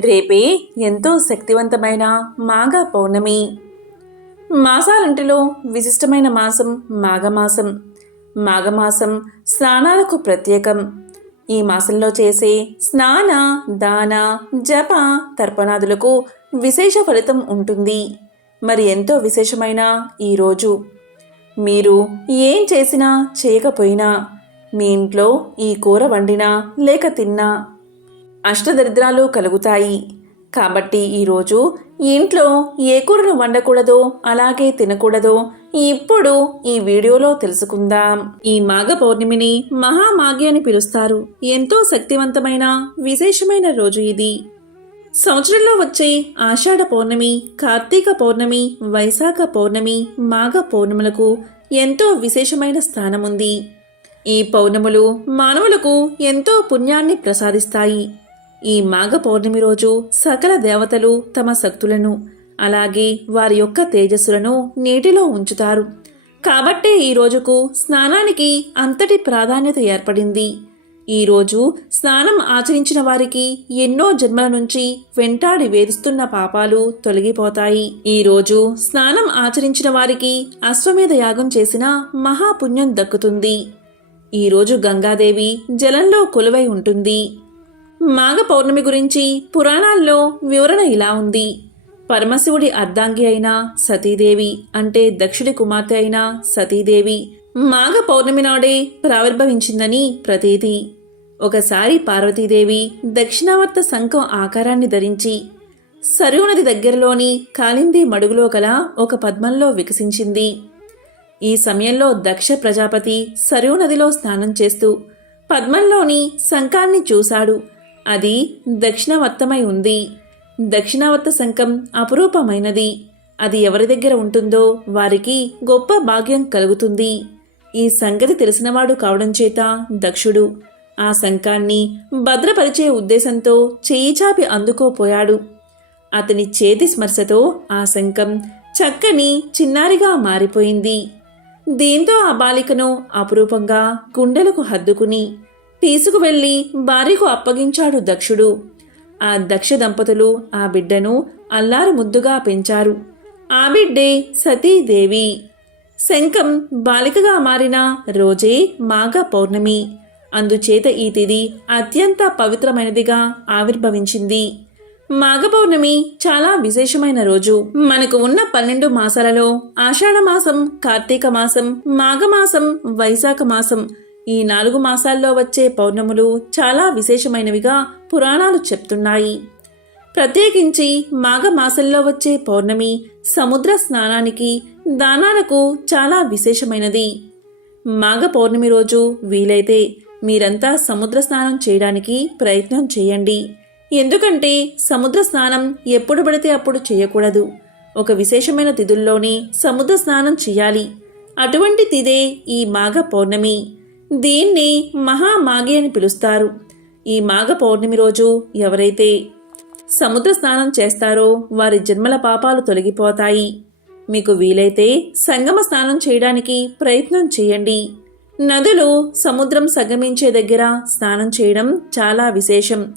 రేపే ఎంతో శక్తివంతమైన మాఘ పౌర్ణమి. మాసాలంటిలో విశిష్టమైన మాసం మాఘమాసం. మాఘమాసం స్నానాలకు ప్రత్యేకం. ఈ మాసంలో చేసే స్నాన దాన జప తర్పణాదులకు విశేష ఫలితం ఉంటుంది. మరి ఎంతో విశేషమైన ఈ రోజు? మీరు ఏం చేసినా చేయకపోయినా మీ ఇంట్లో ఈ కూర వండినా లేక తిన్నా అష్టదరిద్రాలు కలుగుతాయి. కాబట్టి ఈరోజు ఇంట్లో ఏ కూరను వండకూడదో అలాగే తినకూడదో ఇప్పుడు ఈ వీడియోలో తెలుసుకుందాం. ఈ మాఘ పౌర్ణమిని మహామాఘి అని పిలుస్తారు. ఎంతో శక్తివంతమైన విశేషమైన రోజు ఇది. సంవత్సరంలో వచ్చే ఆషాఢ పౌర్ణమి కార్తీక పౌర్ణమి వైశాఖ పౌర్ణమి మాఘ పౌర్ణములకు ఎంతో విశేషమైన స్థానముంది. ఈ పౌర్ణములు మానవులకు ఎంతో పుణ్యాన్ని ప్రసాదిస్తాయి. ఈ మాఘ పౌర్ణమి రోజు సకల దేవతలు తమ శక్తులను అలాగే వారి యొక్క తేజస్సులను నీటిలో ఉంచుతారు. కాబట్టే ఈ రోజుకు స్నానానికి అంతటి ప్రాధాన్యత ఏర్పడింది. ఈరోజు స్నానం ఆచరించిన వారికి ఎన్నో జన్మల నుంచి వెంటాడి వేధిస్తున్న పాపాలు తొలగిపోతాయి. ఈ రోజు స్నానం ఆచరించిన వారికి అశ్వమేధ యాగం చేసిన మహాపుణ్యం దక్కుతుంది. ఈరోజు గంగాదేవి జలంలో కొలువై ఉంటుంది. మాఘ పౌర్ణమి గురించి పురాణాల్లో వివరణ ఇలా ఉంది. పరమశివుడి అర్ధాంగి అయిన సతీదేవి అంటే దక్షుడి కుమార్తె అయిన సతీదేవి మాఘ పౌర్ణమి నాడే ప్రావిర్భవించిందని ప్రతీతి. ఒకసారి పార్వతీదేవి దక్షిణావర్త శంఖం ఆకారాన్ని ధరించి సరయూ నది దగ్గరలోని కాలింది మడుగులో గల ఒక పద్మంలో వికసించింది. ఈ సమయంలో దక్ష ప్రజాపతి సరయూ నదిలో స్నానం చేస్తూ పద్మంలోని శంఖాన్ని చూశాడు. అది దక్షిణావర్తమై ఉంది. దక్షిణావర్త శంఖం అపురూపమైనది. అది ఎవరి దగ్గర ఉంటుందో వారికి గొప్ప భాగ్యం కలుగుతుంది. ఈ సంగతి తెలిసినవాడు కావడం చేత దక్షుడు. ఆ శంఖాన్ని భద్రపరిచే ఉద్దేశంతో చేయిచాపి అందుకోపోయాడు. అతని చేతి స్మర్శతో ఆ శంఖం చక్కని చిన్నారిగా మారిపోయింది. దీంతో ఆ బాలికను అపురూపంగా గుండెలకు హద్దుకుని తీసుకువెళ్ళి భార్యకు అప్పగించాడు దక్షుడు. ఆ దక్ష దంపతులు ఆ బిడ్డను అల్లారు ముద్దుగా పెంచారు. ఆ బిడ్డే సతీదేవి. శంఖం బాలికగా మారిన రోజే మాఘ పౌర్ణమి. అందుచేత ఈ తిది అత్యంత పవిత్రమైనదిగా ఆవిర్భవించింది. మాఘ పౌర్ణమి చాలా విశేషమైన రోజు. మనకు ఉన్న పన్నెండు మాసాలలో ఆషాఢ మాసం కార్తీక మాసం మాఘమాసం వైశాఖ మాసం ఈ నాలుగు మాసాల్లో వచ్చే పౌర్ణములు చాలా విశేషమైనవిగా పురాణాలు చెప్తున్నాయి. ప్రత్యేకించి మాఘమాసంలో వచ్చే పౌర్ణమి సముద్ర స్నానానికి దానాలకు చాలా విశేషమైనది. మాఘ పౌర్ణమి రోజు వీలైతే మీరంతా సముద్ర స్నానం చేయడానికి ప్రయత్నం చేయండి. ఎందుకంటే సముద్ర స్నానం ఎప్పుడు పడితే అప్పుడు చేయకూడదు. ఒక విశేషమైన తిథుల్లోనే సముద్ర స్నానం చేయాలి. అటువంటి తిదే ఈ మాఘ పౌర్ణమి. దీన్ని మహామాగి అని పిలుస్తారు. ఈ మాఘ పౌర్ణమి రోజు ఎవరైతే సముద్ర స్నానం చేస్తారో వారి జన్మల పాపాలు తొలగిపోతాయి. మీకు వీలైతే సంగమ స్నానం చేయడానికి ప్రయత్నం చేయండి. నదులు సముద్రం సంగమించే దగ్గర స్నానం చేయడం చాలా విశేషం.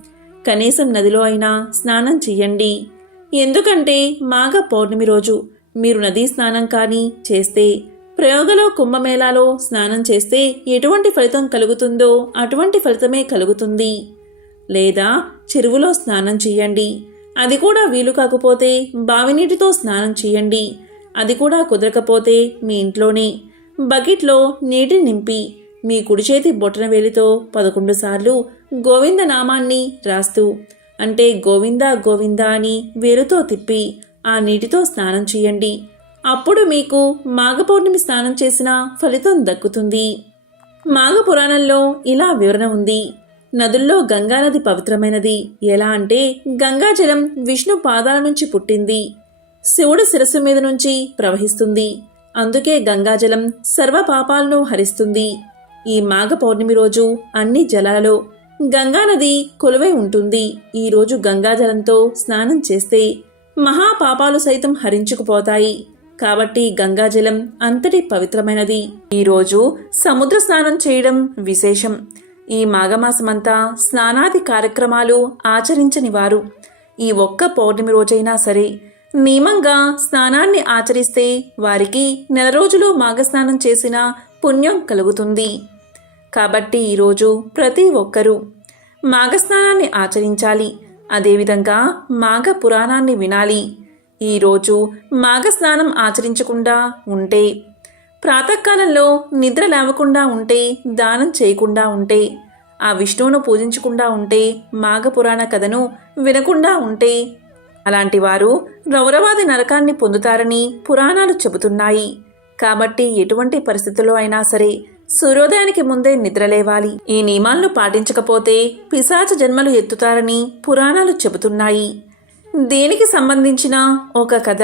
కనీసం నదిలో అయినా స్నానం చెయ్యండి ఎందుకంటే మాఘ పౌర్ణమి రోజు మీరు నదీ స్నానం కానీ చేస్తే ప్రయోగలో కుంభమేళాలో స్నానం చేస్తే ఎటువంటి ఫలితం కలుగుతుందో అటువంటి ఫలితమే కలుగుతుంది. లేదా చెరువులో స్నానం చేయండి. అది కూడా వీలు కాకపోతే బావినీటితో స్నానం చేయండి. అది కూడా కుదరకపోతే మీ ఇంట్లోనే. బకెట్లో నీటిని నింపి మీ కుడి చేతి బొట్టన వేలితో పదకొండు సార్లు గోవింద నామాన్ని రాస్తూ అంటే గోవింద గోవింద అని వేలుతో తిప్పి ఆ నీటితో స్నానం చేయండి. అప్పుడు మీకు మాఘపౌర్ణమి స్నానం చేసిన ఫలితం దక్కుతుంది. మాఘ పురాణంలో ఇలా వివరణ ఉంది. నదుల్లో గంగానది పవిత్రమైనది. ఎలా అంటే గంగాజలం విష్ణు పాదాల నుంచి పుట్టింది. శివుడు శిరస్సు మీద నుంచి ప్రవహిస్తుంది. అందుకే గంగాజలం సర్వ పాపాలను హరిస్తుంది. ఈ మాఘ పౌర్ణమి రోజు అన్ని జలాలలో గంగానది కొలువై ఉంటుంది. ఈ రోజు గంగాజలంతో స్నానం చేస్తే మహాపాపాలు సైతం హరించుకుపోతాయి. కాబట్టి గంగాజలం అంతటి పవిత్రమైనది. ఈరోజు సముద్ర స్నానం చేయడం విశేషం. ఈ మాఘమాసమంతా స్నానాది కార్యక్రమాలు ఆచరించని వారు. ఈ ఒక్క పౌర్ణమి రోజైనా సరే నియమంగా స్నానాన్ని ఆచరిస్తే వారికి నెల రోజులు మాఘస్నానం చేసిన పుణ్యం కలుగుతుంది. కాబట్టి ఈరోజు ప్రతి ఒక్కరూ మాఘస్నానాన్ని ఆచరించాలి. అదేవిధంగా మాఘ పురాణాన్ని వినాలి. ఈరోజు మాఘస్నానం ఆచరించకుండా ఉంటే ప్రాతకాలంలో నిద్ర లేవకుండా ఉంటే దానం చేయకుండా ఉంటే ఆ విష్ణువును పూజించకుండా ఉంటే మాఘపురాణ కథను వినకుండా ఉంటే అలాంటి వారు రౌరవాది నరకాన్ని పొందుతారని పురాణాలు చెబుతున్నాయి. కాబట్టి ఎటువంటి పరిస్థితుల్లో అయినా సరే సూర్యోదయానికి ముందే నిద్రలేవాలి ఈ నియమాలను పాటించకపోతే పిశాచ జన్మలు ఎత్తుతారని పురాణాలు చెబుతున్నాయి. దీనికి సంబంధించిన ఒక కథ?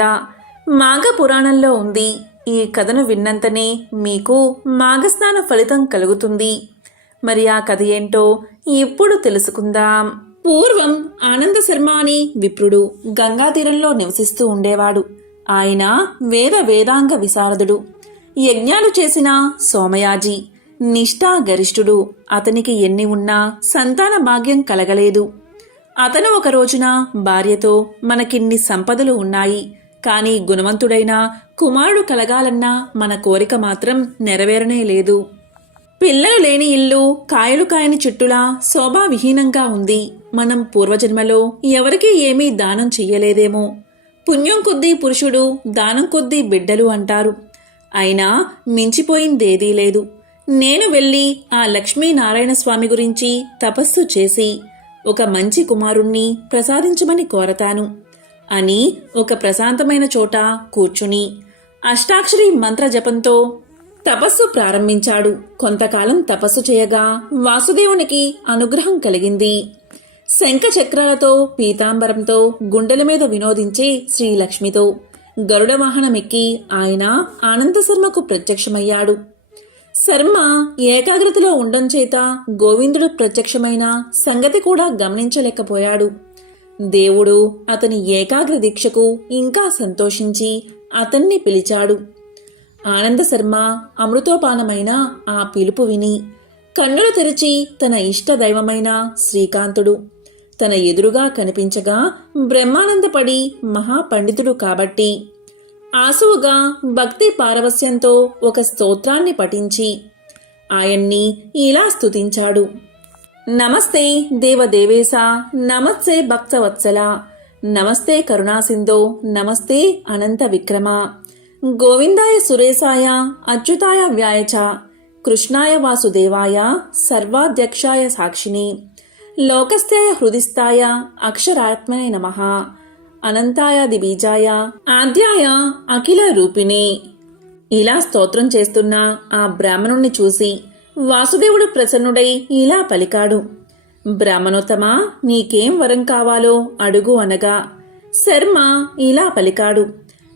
మాఘ పురాణంలో ఉంది. ఈ కథను విన్నంతనే మీకు మాఘస్నాన ఫలితం కలుగుతుంది. మరి ఆ కథ ఏంటో ఇప్పుడు తెలుసుకుందాం. పూర్వం ఆనంద శర్మ అని విప్రుడు గంగా తీరంలో నివసిస్తూ ఉండేవాడు. ఆయన వేద వేదాంగ విశారదుడు. యజ్ఞాలు చేసిన సోమయాజి. నిష్ఠా గరిష్ఠుడు. అతనికి ఎన్ని ఉన్నా సంతాన భాగ్యం కలగలేదు. అతను ఒక రోజున భార్యతో మనకిన్ని సంపదలు ఉన్నాయి. కానీ గుణవంతుడైన కుమారుడు కలగాలన్నా మన కోరిక మాత్రం నెరవేరనే లేదు. పిల్లలు లేని ఇల్లు కాయలు కాయని చెట్టులా శోభావిహీనంగా ఉంది. మనం పూర్వజన్మలో ఎవరికీ ఏమీ దానం చెయ్యలేదేమో. పుణ్యం కొద్దీ పురుషుడు దానం కొద్దీ బిడ్డలు అంటారు. అయినా మించిపోయిందేదీ లేదు. నేను వెళ్ళి ఆ లక్ష్మీనారాయణ స్వామి గురించి తపస్సు చేసి ఒక మంచి కుమారుణ్ణి ప్రసాదించమని కోరతాను. అని ఒక ప్రశాంతమైన చోట కూర్చుని అష్టాక్షరి మంత్ర జపంతో తపస్సు ప్రారంభించాడు. కొంతకాలం తపస్సు చేయగా వాసుదేవునికి అనుగ్రహం కలిగింది. శంఖ చక్రాలతో పీతాంబరంతో గుండెల మీద వినోదించే శ్రీలక్ష్మితో గరుడ వాహనమెక్కి ఆయన ఆనందశర్మకు ప్రత్యక్షమయ్యాడు. శర్మ ఏకాగ్రతలో ఉండం చేత గోవిందుడు ప్రత్యక్షమైన సంగతి కూడా గమనించలేకపోయాడు. దేవుడు అతని ఏకాగ్ర దీక్షకు ఇంకా సంతోషించి అతన్ని పిలిచాడు. ఆనంద శర్మ అమృతోపానమైన ఆ పిలుపు విని కన్నులు తెరిచి తన ఇష్ట దైవమైన శ్రీకాంతుడు తన ఎదురుగా కనిపించగా బ్రహ్మానందపడి మహాపండితుడు కాబట్టి ఆసువుగా భక్తి పారవస్యంతో ఒక స్తోత్రాన్ని పఠించి ఆయన్ని ఇలా స్తుతించాడు. నమస్తే దేవదేవేశ నమస్తే భక్తవత్సల నమస్తే కరుణాసింధో నమస్తే అనంత విక్రమ గోవిందాయ సురేశాయ అచ్యుతాయ వ్యాయచ కృష్ణాయ వాసుదేవాయ సర్వాధ్యక్షాయ సాక్షిని లోకస్థాయ హృదిస్థాయ అక్షరాత్మనే నమః. అనంతాయ దిబీజాయ ఆద్యాయ అఖిల రూపిణి. ఇలా స్తోత్రం చేస్తున్న ఆ బ్రాహ్మణుణ్ణి చూసి వాసుదేవుడు ప్రసన్నుడై ఇలా పలికాడు బ్రాహ్మణోత్తమ నీకేం వరం కావాలో అడుగు అనగా. శర్మ ఇలా పలికాడు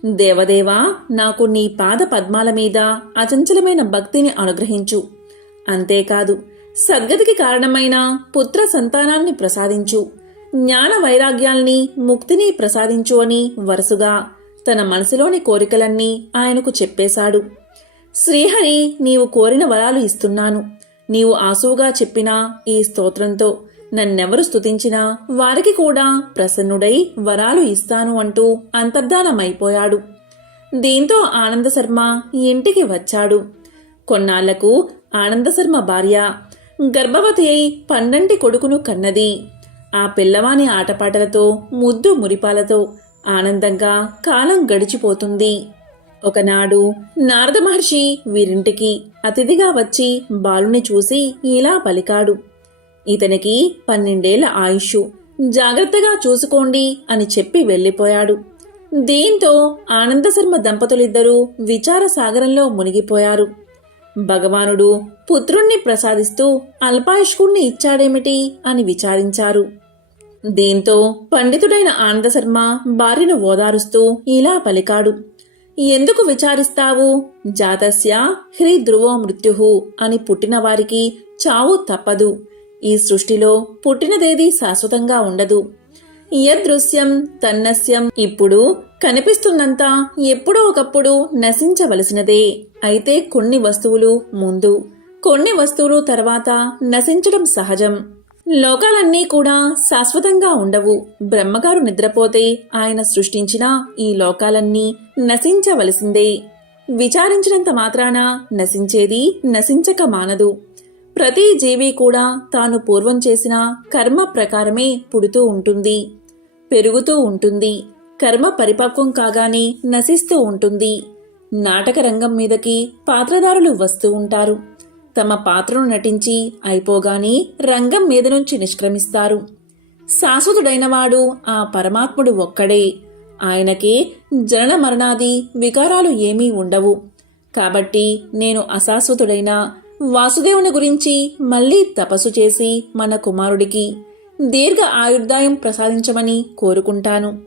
దేవదేవా నాకు నీ పాద పద్మాల మీద అచంచలమైన భక్తిని అనుగ్రహించు. అంతేకాదు సద్గతికి కారణమైన పుత్ర సంతానాన్ని ప్రసాదించు. జ్ఞాన వైరాగ్యాల్ని ముక్తిని ప్రసాదించు అని వరుసగా తన మనసులోని కోరికలన్నీ ఆయనకు చెప్పేశాడు. శ్రీహరి నీవు కోరిన వరాలు ఇస్తున్నాను. నీవు ఆసువుగా చెప్పిన ఈ స్తోత్రంతో నన్నెవరు స్తుతించినా వారికి కూడా ప్రసన్నుడై వరాలు ఇస్తాను అంటూ అంతర్ధానమైపోయాడు. దీంతో ఆనందశర్మ ఇంటికి వచ్చాడు. కొన్నాళ్ళకు ఆనందశర్మ భార్య గర్భవతి అయి పన్నంటి కొడుకును కన్నది. ఆ పిల్లవాని ఆటపాటలతో ముద్దు మురిపాలతో ఆనందంగా కాలం గడిచిపోతుంది. ఒకనాడు నారద మహర్షి వీరింటికి అతిథిగా వచ్చి బాలుని చూసి ఇలా పలికాడు. ఇతనికి పన్నెండేళ్ళ ఆయుష్. జాగ్రత్తగా చూసుకోండి అని చెప్పి వెళ్ళిపోయాడు. దీంతో ఆనందశర్మ దంపతులిద్దరూ విచార సాగరంలో మునిగిపోయారు. భగవానుడు పుత్రుణ్ణి ప్రసాదిస్తూ అల్పాయుష్కుణ్ణి ఇచ్చాడేమిటి అని విచారించారు. దీంతో పండితుడైన ఆనందశర్మ భార్యను ఓదారుస్తూ ఇలా పలికాడు. ఎందుకు విచారిస్తావు? జాతస్య హ్రీ ధ్రువో మృత్యు అని పుట్టిన వారికి చావు తప్పదు. ఈ సృష్టిలో పుట్టినదేది శాశ్వతంగా ఉండదు. యదృశ్యం తన్నస్యం ఇప్పుడు కనిపిస్తున్నంత ఎప్పుడో ఒకప్పుడు నశించవలసినదే. అయితే కొన్ని వస్తువులు ముందు కొన్ని వస్తువులు తర్వాత నశించడం సహజం. లోకాలన్నీ కూడా శాశ్వతంగా ఉండవు. బ్రహ్మగారు నిద్రపోతే ఆయన సృష్టించిన ఈ లోకాలన్నీ నశించవలసిందే. విచారించినంత మాత్రాన నశించేది నశించక మానదు. ప్రతి జీవి కూడా తాను పూర్వం చేసిన కర్మ ప్రకారమే పుడుతూ ఉంటుంది. పెరుగుతూ ఉంటుంది. కర్మ పరిపక్వం కాగానే నశిస్తూ ఉంటుంది. నాటక రంగం మీదకి పాత్రధారులు వస్తూ ఉంటారు. తమ పాత్రను నటించి అయిపోగానే రంగం మీద నుంచి నిష్క్రమిస్తారు. శాశ్వతుడైనవాడు ఆ పరమాత్ముడు ఒక్కడే. ఆయనకే జనన మరణాది వికారాలు ఏమీ ఉండవు. కాబట్టి నేను అశాశ్వతుడైన వాసుదేవుని గురించి మళ్ళీ తపస్సు చేసి మన కుమారుడికి దీర్ఘ ఆయుర్దాయం ప్రసాదించమని కోరుకుంటాను.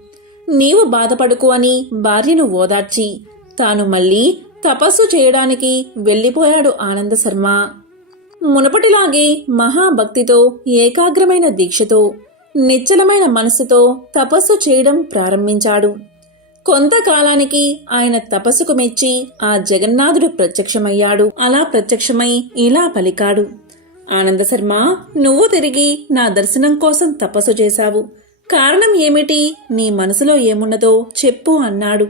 నీవు బాధపడుకు అని భార్యను ఓదార్చి తాను మళ్ళీ తపస్సు చేయడానికి వెళ్ళిపోయాడు ఆనంద శర్మ. మునపటిలాగే మహాభక్తితో ఏకాగ్రమైన దీక్షతో నిశ్చలమైన మనసుతో తపస్సు చేయడం ప్రారంభించాడు. కొంతకాలానికి ఆయన తపస్సుకు మెచ్చి ఆ జగన్నాథుడు ప్రత్యక్షమయ్యాడు. అలా ప్రత్యక్షమై ఇలా పలికాడు. ఆనందశర్మ నువ్వు తిరిగి నా దర్శనం కోసం తపస్సు చేశావు. కారణం ఏమిటి? నీ మనసులో ఏమున్నదో చెప్పు అన్నాడు.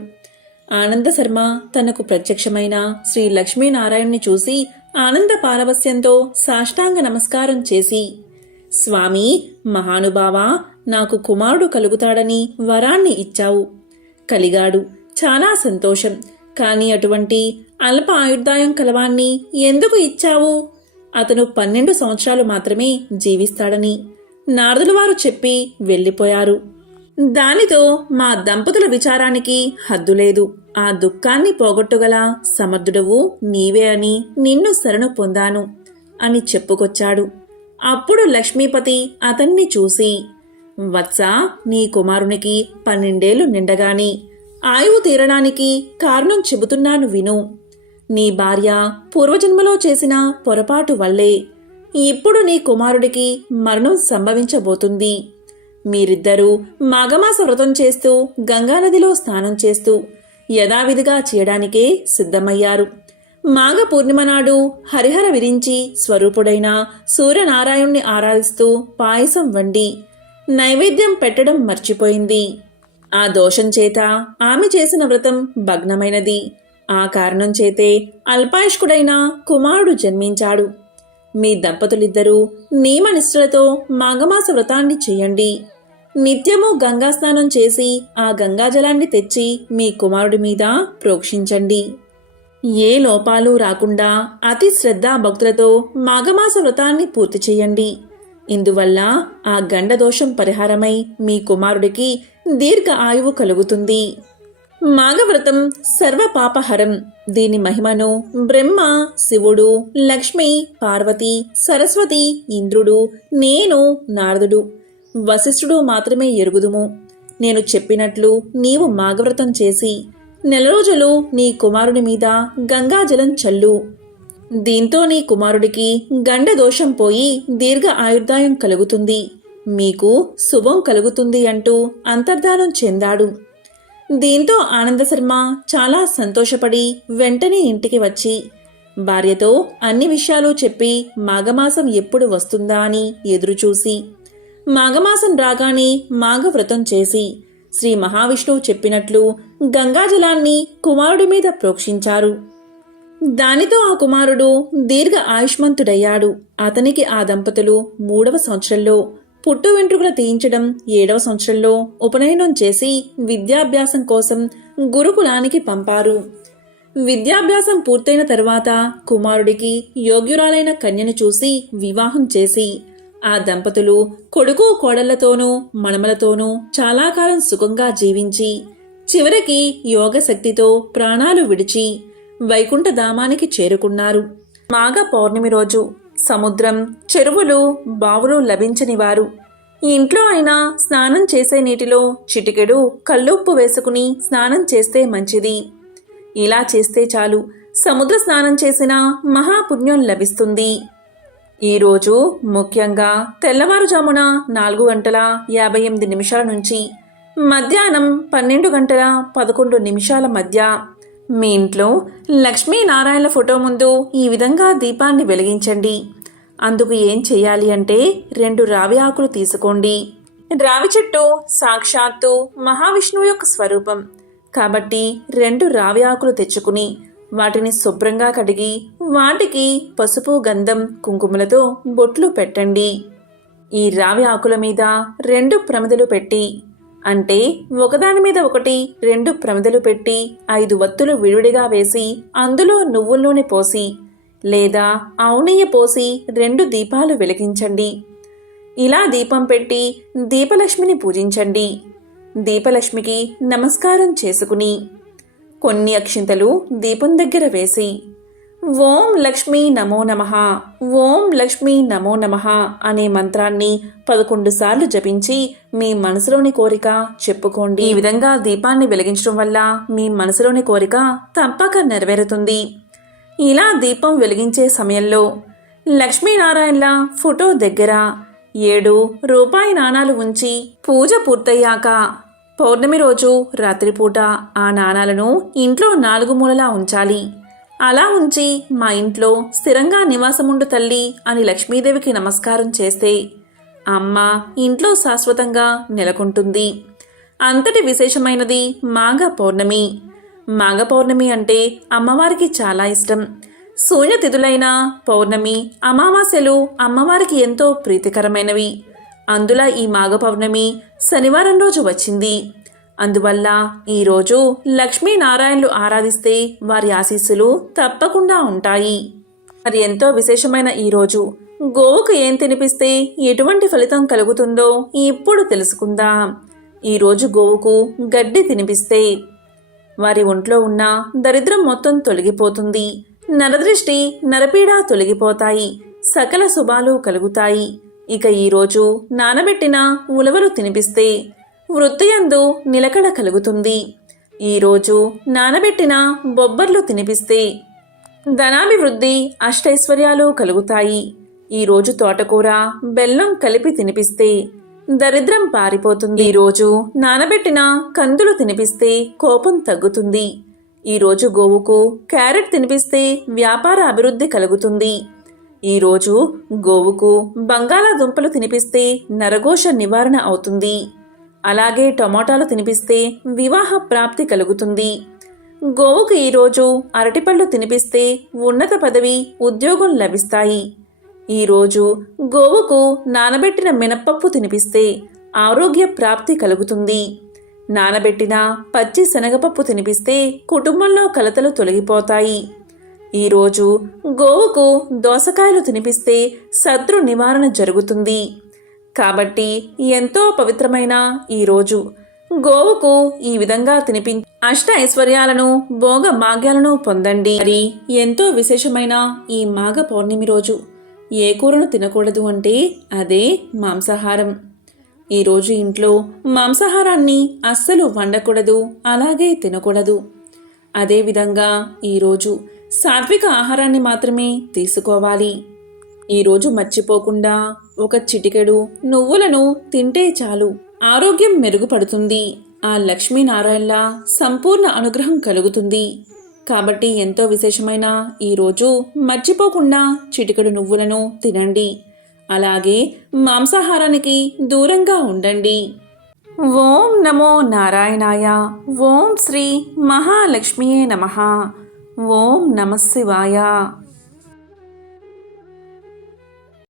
ఆనంద శర్మ తనకు ప్రత్యక్షమైన శ్రీ లక్ష్మీనారాయణ్ణి చూసి ఆనంద పారవస్యంతో సాష్టాంగ నమస్కారం చేసి స్వామి మహానుభావా నాకు కుమారుడు కలుగుతాడని వరాన్ని ఇచ్చావు. కలిగాడు. చాలా సంతోషం. కాని అటువంటి అల్ప ఆయుర్దాయం కలవాన్ని ఎందుకు ఇచ్చావు? అతను పన్నెండు సంవత్సరాలు మాత్రమే జీవిస్తాడని నారదులవారు చెప్పి వెళ్ళిపోయారు. దానితో మా దంపతుల విచారానికి హద్దులేదు ఆ దుఃఖాన్ని పోగొట్టుగల సమర్థుడవు నీవే అని నిన్ను శరణు పొందాను అని చెప్పుకొచ్చాడు. అప్పుడు లక్ష్మీపతి అతన్ని చూసి వత్స నీ కుమారునికి పన్నెండేళ్ళు నిండగాని ఆయువు తీరడానికి కారణం చెబుతున్నాను విను. నీ భార్య పూర్వజన్మలో చేసిన పొరపాటు వల్లే ఇప్పుడు నీ కుమారుడికి మరణం సంభవించబోతుంది. మీరిద్దరూ మాఘమాస వ్రతం చేస్తూ గంగానదిలో స్నానం చేస్తూ యథావిధిగా చేయడానికే సిద్ధమయ్యారు. మాఘ పూర్ణిమ నాడు హరిహర విరించి స్వరూపుడైన సూర్యనారాయణ్ణి ఆరాధిస్తూ పాయసం వండి నైవేద్యం పెట్టడం మర్చిపోయింది. ఆ దోషం చేత ఆమె చేసిన వ్రతం భగ్నమైనది. ఆ కారణం చేతే అల్పాయుష్కుడైన కుమారుడు జన్మించాడు. మీ దంపతులిద్దరూ నియమనిష్టలతో మాఘమాస వ్రతాన్ని చేయండి. నిత్యము గంగా స్నానం చేసి ఆ గంగాజలాన్ని తెచ్చి మీ కుమారుడి మీద ప్రోక్షించండి. ఏ లోపాలు రాకుండా అతి శ్రద్ధా భక్తులతో మాఘమాస వ్రతాన్ని పూర్తి చేయండి. ఇందువల్ల ఆ గండదోషం పరిహారమై మీ కుమారుడికి దీర్ఘ ఆయువు కలుగుతుంది. మాఘవ్రతం సర్వపాపహరం. దీని మహిమను బ్రహ్మ శివుడు లక్ష్మి పార్వతి సరస్వతి ఇంద్రుడు నేను నారదుడు వశిష్ఠుడు మాత్రమే ఎరుగుదుము. నేను చెప్పినట్లు నీవు మాఘవ్రతం చేసి నెల రోజులు నీ కుమారుడి మీద గంగాజలం చల్లు. దీంతో నీ కుమారుడికి గండ దోషం పోయి దీర్ఘ ఆయుర్దాయం కలుగుతుంది. మీకు శుభం కలుగుతుంది అంటూ అంతర్ధానం చెందాడు. దీంతో ఆనందశర్మ చాలా సంతోషపడి వెంటనే ఇంటికి వచ్చి భార్యతో అన్ని విషయాలు చెప్పి మాఘమాసం ఎప్పుడు వస్తుందా అని ఎదురుచూసి మాఘమాసం రాగానే మాఘవ్రతం చేసి శ్రీ మహావిష్ణువు చెప్పినట్లు గంగాజలాన్ని కుమారుడి మీద ప్రోక్షించారు. దానితో ఆ కుమారుడు దీర్ఘ ఆయుష్మంతుడయ్యాడు. అతనికి ఆ దంపతులు మూడవ సంవత్సరంలో పుట్టు వెంట్రుకలు తీయించడం ఏడవ సంవత్సరంలో ఉపనయనం చేసి విద్యాభ్యాసం కోసం గురుకులానికి పంపారు. విద్యాభ్యాసం పూర్తయిన తర్వాత కుమారుడికి యోగ్యురాలైన కన్యను చూసి వివాహం చేసి ఆ దంపతులు కొడుకు కోడళ్ళతోనూ మనమలతోనూ చాలా కాలం సుఖంగా జీవించి చివరికి యోగశక్తితో ప్రాణాలు విడిచి వైకుంఠధామానికి చేరుకున్నారు. మాఘ పౌర్ణమి రోజు సముద్రం చెరువులు బావులు లభించని వారు. ఇంట్లో అయినా స్నానం చేసే నీటిలో చిటికెడు కల్లుప్పు వేసుకుని స్నానం చేస్తే మంచిది. ఇలా చేస్తే చాలు. సముద్ర స్నానం చేసిన మహాపుణ్యం లభిస్తుంది. ఈరోజు ముఖ్యంగా తెల్లవారుజామున నాలుగు గంటల యాభై ఎనిమిది నిమిషాల నుంచి మధ్యాహ్నం పన్నెండు గంటల పదకొండు నిమిషాల మధ్య మీ ఇంట్లో లక్ష్మీనారాయణ ఫోటో ముందు ఈ విధంగా దీపాన్ని వెలిగించండి. అందుకు ఏం చేయాలి అంటే రెండు రావి ఆకులు తీసుకోండి. రావి చెట్టు సాక్షాత్తు మహావిష్ణువు యొక్క స్వరూపం. కాబట్టి రెండు రావి ఆకులు తెచ్చుకుని వాటిని శుభ్రంగా కడిగి వాటికి పసుపు గంధం కుంకుమలతో బొట్లు పెట్టండి. ఈ రావి ఆకుల మీద రెండు ప్రమిదలు పెట్టి అంటే ఒకదాని మీద ఒకటి రెండు ప్రమిదలు పెట్టి ఐదు వత్తులు విడివిడిగా వేసి అందులో నువ్వుల నూనె పోసి లేదా ఆవునెయ్య పోసి రెండు దీపాలు వెలిగించండి. ఇలా దీపం పెట్టి దీపలక్ష్మిని పూజించండి. దీపలక్ష్మికి నమస్కారం చేసుకుని కొన్ని అక్షింతలు దీపం దగ్గర వేసి ఓం లక్ష్మీ నమో నమ ఓం లక్ష్మీ నమో నమ అనే మంత్రాన్ని పదకొండు సార్లు జపించి మీ మనసులోని కోరిక చెప్పుకోండి. ఈ విధంగా దీపాన్ని వెలిగించడం వల్ల మీ మనసులోని కోరిక తప్పక నెరవేరుతుంది. ఇలా దీపం వెలిగించే సమయంలో లక్ష్మీనారాయణల ఫోటో దగ్గర ఏడు రూపాయి నాణాలు ఉంచి పూజ పూర్తయ్యాక పౌర్ణమి రోజు రాత్రిపూట ఆ నాణాలను ఇంట్లో నాలుగు మూలలా ఉంచాలి. అలా ఉంచి మా ఇంట్లో స్థిరంగా నివాసముండు తల్లి అని లక్ష్మీదేవికి నమస్కారం చేస్తే అమ్మ ఇంట్లో శాశ్వతంగా నెలకొంటుంది. అంతటి విశేషమైనది మాఘ పౌర్ణమి. మాఘ పౌర్ణమి అంటే అమ్మవారికి చాలా ఇష్టం. శూన్యతిథులైన పౌర్ణమి అమావాస్యలు అమ్మవారికి ఎంతో ప్రీతికరమైనవి. అందులో ఈ మాఘ పౌర్ణమి శనివారం రోజు వచ్చింది. అందువల్ల ఈరోజు లక్ష్మీనారాయణలు ఆరాధిస్తే వారి ఆశీస్సులు తప్పకుండా ఉంటాయి. మరి ఎంతో విశేషమైన ఈరోజు గోవుకు ఏం తినిపిస్తే ఎటువంటి ఫలితం కలుగుతుందో ఇప్పుడు తెలుసుకుందాం. ఈరోజు గోవుకు గడ్డి తినిపిస్తే వారి ఒంట్లో ఉన్న దరిద్రం మొత్తం తొలగిపోతుంది. నరదృష్టి నరపీడ తొలగిపోతాయి. సకల శుభాలు కలుగుతాయి. ఇక ఈరోజు నానబెట్టిన ఉలవలు తినిపిస్తే వృత్తియందు నిలకడ కలుగుతుంది. ఈరోజు నానబెట్టిన బొబ్బర్లు తినిపిస్తే ధనాభివృద్ధి అష్టైశ్వర్యాలు కలుగుతాయి. ఈరోజు తోటకూర బెల్లం కలిపి తినిపిస్తే దరిద్రం పారిపోతుంది. ఈరోజు నానబెట్టిన కందులు తినిపిస్తే కోపం తగ్గుతుంది. ఈరోజు గోవుకు క్యారెట్ తినిపిస్తే వ్యాపార అభివృద్ధి కలుగుతుంది. ఈరోజు గోవుకు బంగాళాదుంపలు తినిపిస్తే నరఘోష నివారణ అవుతుంది. అలాగే టమోటాలు తినిపిస్తే వివాహ ప్రాప్తి కలుగుతుంది. గోవుకు ఈరోజు అరటిపళ్ళు తినిపిస్తే ఉన్నత పదవి ఉద్యోగం లభిస్తాయి. ఈరోజు గోవుకు నానబెట్టిన మినప్పప్పు తినిపిస్తే ఆరోగ్య ప్రాప్తి కలుగుతుంది. నానబెట్టిన పచ్చి శనగపప్పు తినిపిస్తే కుటుంబంలో కలతలు తొలగిపోతాయి. ఈరోజు గోవుకు దోసకాయలు తినిపిస్తే శత్రు నివారణ జరుగుతుంది. కాబట్టి ఎంతో పవిత్రమైన ఈరోజు గోవుకు ఈ విధంగా తినిపి అష్ట ఐశ్వర్యాలను భోగ భాగ్యాలను పొందండి. మరి ఎంతో విశేషమైన ఈ మాఘ పౌర్ణమి రోజు ఏ కూరను తినకూడదు అంటే అదే మాంసాహారం. ఈరోజు ఇంట్లో మాంసాహారాన్ని అస్సలు వండకూడదు అలాగే తినకూడదు. అదేవిధంగా ఈరోజు సాత్విక ఆహారాన్ని మాత్రమే తీసుకోవాలి. ఈరోజు మర్చిపోకుండా ఒక చిటికెడు నువ్వులను తింటే చాలు. ఆరోగ్యం మెరుగుపడుతుంది. ఆ లక్ష్మీనారాయణల సంపూర్ణ అనుగ్రహం కలుగుతుంది. కాబట్టి ఎంతో విశేషమైన ఈరోజు మర్చిపోకుండా చిటికెడు నువ్వులను తినండి. అలాగే మాంసాహారానికి దూరంగా ఉండండి. ఓం నమో నారాయణాయ. ఓం శ్రీ మహాలక్ష్మియే నమ. ఓం నమ శివాయ.